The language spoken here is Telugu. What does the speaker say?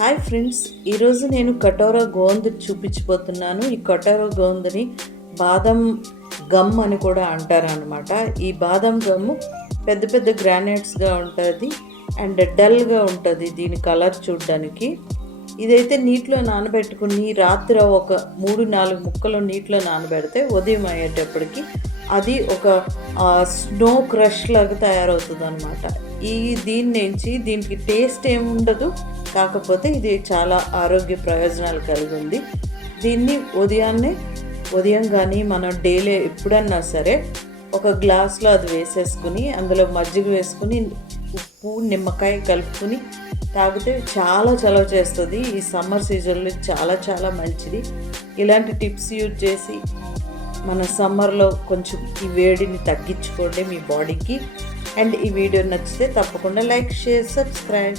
హాయ్ ఫ్రెండ్స్, ఈరోజు నేను కటోరా గోంద్ చూపించబోతున్నాను. ఈ కటోరా గోంద్ని బాదం గమ్ అని కూడా అంటారనమాట. ఈ బాదం గమ్ పెద్ద పెద్ద గ్రానైట్స్గా ఉంటుంది అండ్ డల్గా ఉంటుంది. దీని కలర్ చూడడానికి ఇదైతే నీటిలో నానబెట్టుకుని రాత్రి ఒక 3-4 ముక్కలు నీటిలో నానబెడితే ఉదయం అయ్యేటప్పటికి అది ఒక స్నో క్రష్ లాగా తయారవుతుంది అనమాట. దీనికి టేస్ట్ ఏముండదు, కాకపోతే ఇది చాలా ఆరోగ్య ప్రయోజనాలు కలిగి ఉంది. దీన్ని ఉదయం కానీ మనం డైలీ ఎప్పుడన్నా సరే ఒక గ్లాస్లో అది వేసేసుకుని అందులో మజ్జిగ వేసుకుని ఉప్పు నిమ్మకాయ కలుపుకుని తాగితే చాలా చలవ చేస్తుంది. ఈ సమ్మర్ సీజన్లో చాలా చాలా మంచిది. ఇలాంటి టిప్స్ యూజ్ చేసి మన సమ్మర్లో కొంచెం ఈ వేడిని తగ్గించుకోండి మీ బాడీకి. అండ్ ఈ వీడియో నచ్చితే తప్పకుండా లైక్, షేర్, సబ్స్క్రైబ్.